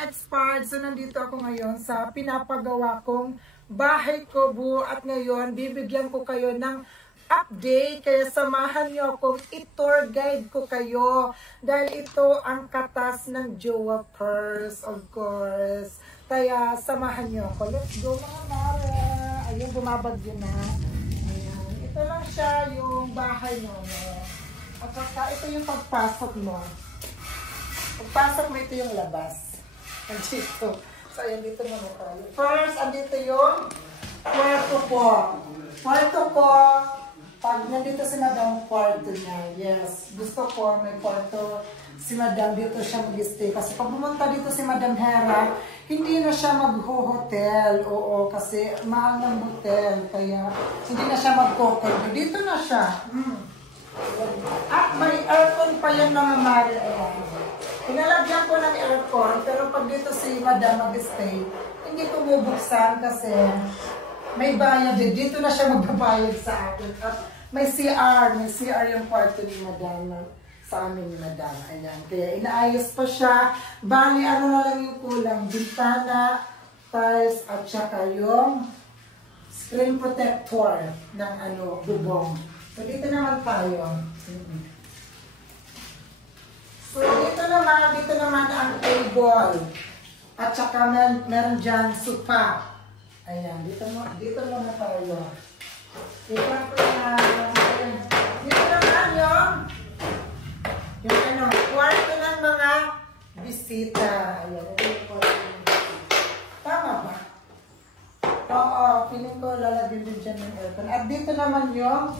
ka-expired, so nandito ako ngayon sa pinapagawa kong bahay kubo at ngayon bibigyan ko kayo ng update, kaya samahan niyo akong i-tour guide ko kayo dahil ito ang katas ng Jowa Purse, of course. Kaya samahan niyo ako. Let's go mga mara. Ayun, bumabagyo na. Ayan. Ito lang siya yung bahay mo. At saka ito yung pagpasok mo. Pagpasok mo, ito yung labas. Andito. So, ayan, dito muna tayo. First, andito yung kwarto ko. Kwarto ko, pag nandito si Madam, kwarto niya. Yes, gusto ko may kwarto si Madam, dito siya mag-stay. Kasi pag pumunta dito si Madam Hera, hindi na siya mag-hotel. Oo, kasi mahal ng hotel. Kaya hindi na siya mag-hotel. Dito na siya. At may aircon pa yan mga mari. Pinalagyan ko ng aircon, pero pag dito si Madam mag-stay, hindi ko bubuksan kasi may bayad din. Dito na siya magbabayad sa akin. At may CR yung kwarto ni Madam sa amin ni Madam. Ayan. Kaya inaayos pa siya. Bali, ano na lang yung kulang? Bintana, tiles, at saka yung screen protector ng bubong. So, dito naman tayo. So, dito naman ang table. At saka meron dyan sofa. Ayan, dito naman tayo. Dito naman yung kwarto ng mga bisita. Ayan, tama ba? Oo, feeling ko lalagyan din dyan ng aircon. At dito naman yung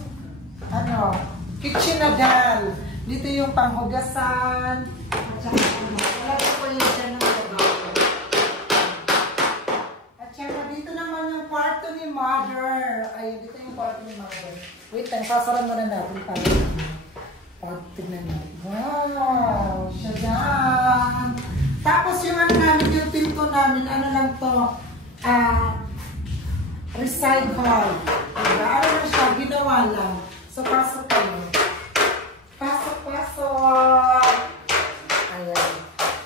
kitchen na dal. Dito yung panghugasan. At saka, lalagyan ko yung dyan ng trabaho. At saka, dito naman yung kwarto ni Mother. Ayun, dito yung kwarto ni Mother. Wait, sasaran muna natin tayo. Tignan natin. Wow! Siya dyan. Tapos yung yung pinto namin, ano lang to? Reside hall. Diba? Ano lang siya? Ginawa lang. So, pasok tayo. Pasok! Ayan.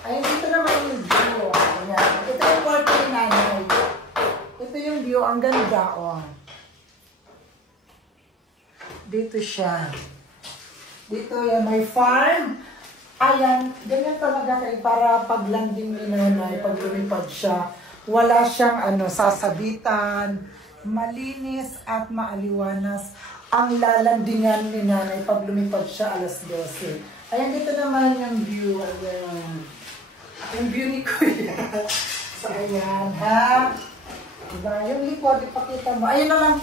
Ayan, dito naman yung view. Ayan. Ito yung kwarto ni Nanay. Ito yung view. Ang ganda, oh. Dito siya. Dito yan, may farm. Ayan, ganyan talaga kayo para pag landing ni Nanay, pag lumipad siya, wala siyang sasabitan, malinis at maaliwanas ang lalandingan ni Nanay pag lumipad siya alas 12. Ayan, dito naman yung view. Ayan. Yung view ni Kuya. So, ayan, ha? Diba? Yung likod, ipakita mo. Ayun na lang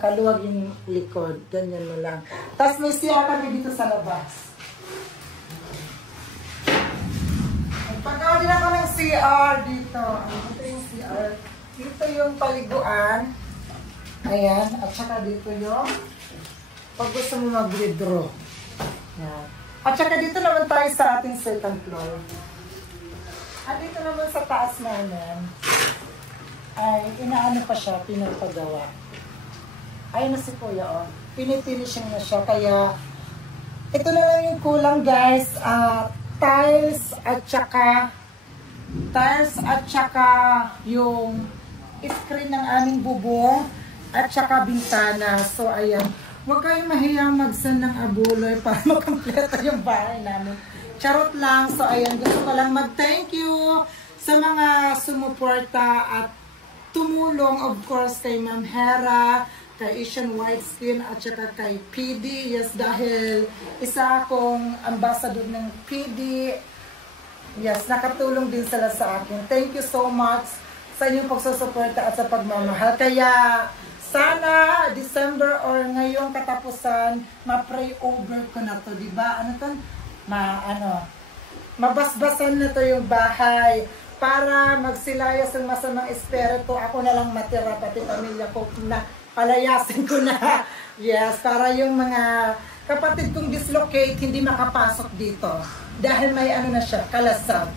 kaluwag yung likod. Ganyan mo lang. Tapos may siya kami dito sa labas. Pagkawa din ako ng CR dito. Ito yung CR. Dito yung paliguan. Ayan. At saka dito yung pag gusto mo mag-withdraw. Ayan. At saka dito naman tayo sa ating second floor. At dito naman sa taas namin ay inaano pa siya, pinapagawa. Ayun na si Kuya, oh. Pinifinishing na siya, kaya ito na lang yung kulang, guys. Tiles at saka yung screen ng aming bubong at saka bintana. So, ayan. Huwag kayong mahiyang mag-send ng abuloy para makompleta yung bahay namin. Charot lang. So, ayan. Gusto ko lang mag-thank you sa mga sumuporta at tumulong, of course, kay Ma'am Hera, kay Asian White Skin, at saka kay PD. Yes, dahil isa akong ambassador ng PD. Yes, nakatulong din sila sa akin. Thank you so much sa inyong pagsusuporta at sa pagmamahal. Kaya, sana December or ngayong katapusan, ma-pray over ko na to, diba? Mabasbasan na to yung bahay para magsilayas ng masamang espiritu. Ako na lang matira, pati pamilya ko na palayasin ko na. Yes, para yung mga kapatid kong dislocate hindi makapasok dito dahil may na siya, kalasab.